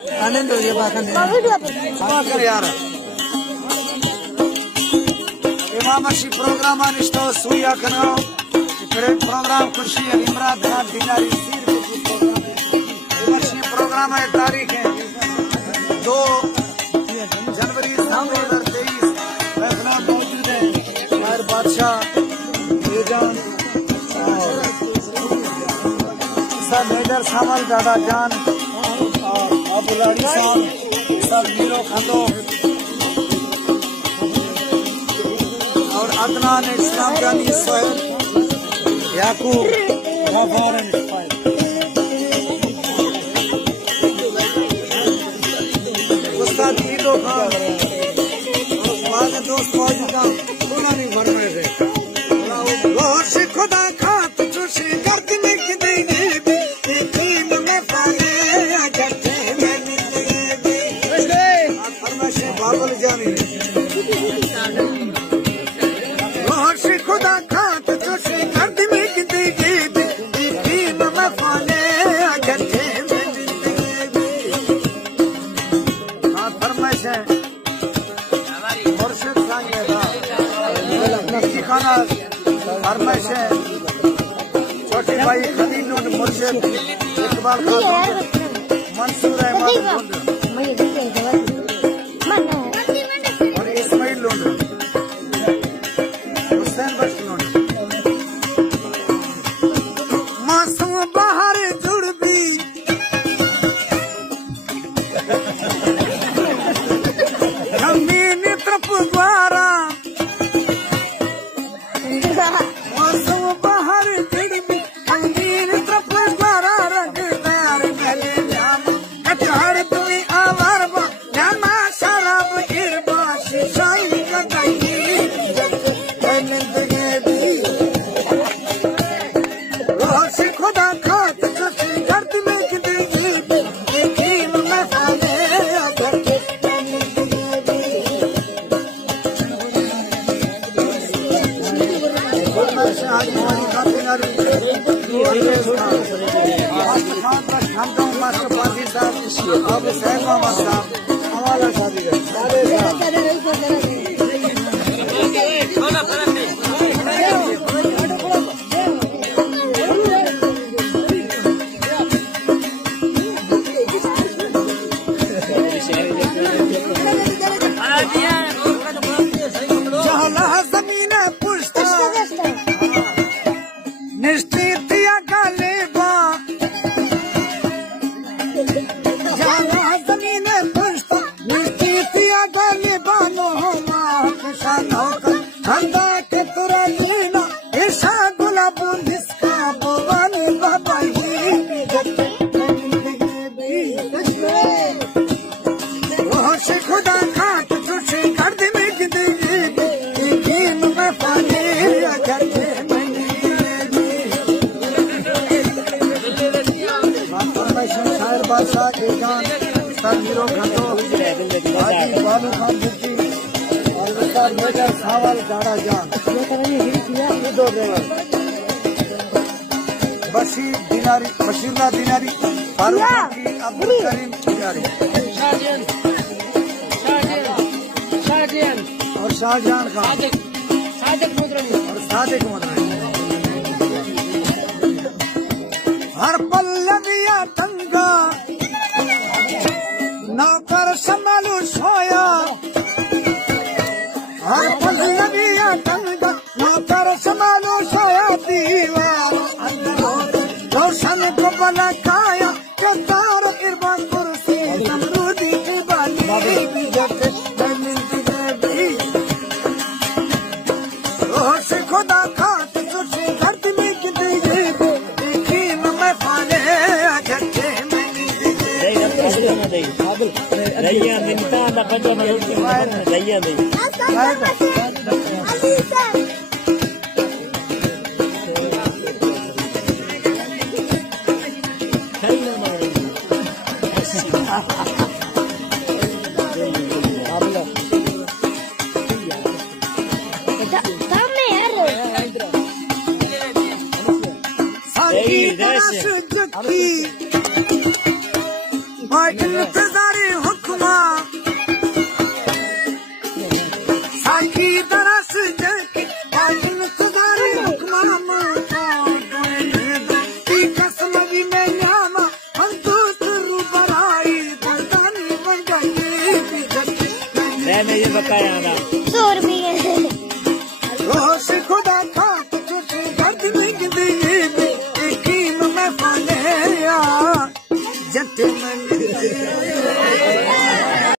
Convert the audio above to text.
आनंद हो गया यार इमामशी प्रोग्राम अनिष्टो सुया करो प्रोग्राम खुशी इमरान खान दिनारी इमामशी प्रोग्राम है तारीख है 2 जनवरी 2023 फैसला मौजूद है शायर बादशाह बेजान सब मेजर सामल दादा जान अबुलाड़ी साहब सब हीरो खंदो और अदनान इस्लाम जानी सोहेल याकूब गफार उस्ताद ईदो खान और दोस्त मौजूद हैं खुदा नहीं फरमाए थे गौर से खुदा खात चुशी करती में की देगी तीन में पाले करते में देगी फरमाइश बाबुल जानी गौर से खुदा खात चुशी करती में की देगी तीन में पाले करते में देगी फरमाइश है मुर्शिद सांगे था नक्की खाना फरमाइश है छोटे भाई खलील मुर्शिद इकबाल खान मंसूर अहमद और इस्माइल लोड हुसैन बख्श लोड मासूम बाहर जुड़ भी जमीन तरफ द्वारा मासूम बाहर जुड़ भी जमीन तरफ द्वारा रंग तैयार पहले जाम कचहर तुम्हें आवार बा जामा शराब गिरबा शिशाई कटाई रोश खुदा खात चुशी गर्द में जिंदगी यकीन में फाले करके अब सैफ अहमद साहब हमारा शादी जमीन पुष्ट निश्चित गलेबा जमीन पुष्ट निश्चित गलेबा नो ठंडा के तुरा लीना ऐसा गुलाब निस्का बोवानी बाबा रोश खुदा खात चुशी गर्द में जिंदगी यकीन में पानी करके शायर बादशाह के जान हीरो घंटो हाजी बालू खान मुफ्ती और उस्ताद मेजर सावल गाड़ा जान बशीरला दिनारी फारूक अब्दुल करीम दिनारी और शाहजहान खान और सादिक मोदरानी हर पल्लविया तंगा नौकर संभालू सोया हर पल्लविया तंगा नौकर संभालू सोया दीवार रोशन को बना काया के तार इरबान कुर्सी नमरूदी की बाली रोश खुदा खात चुशी गर्द में जिंदगी यकीन में फाले करके Daya minta nak kerja malam daya ni. इंतजारी हुक्मा साकी दरस जकी इंतजारी हुक्मा की कसम भी मैं न्यामा हम दोस्त रूबराई दर्दानी बन गई मैं ये बताया ना 100 रुपये रोश खुदा खा तुझ दर्द में गिंदी यकीन में पाले जट मन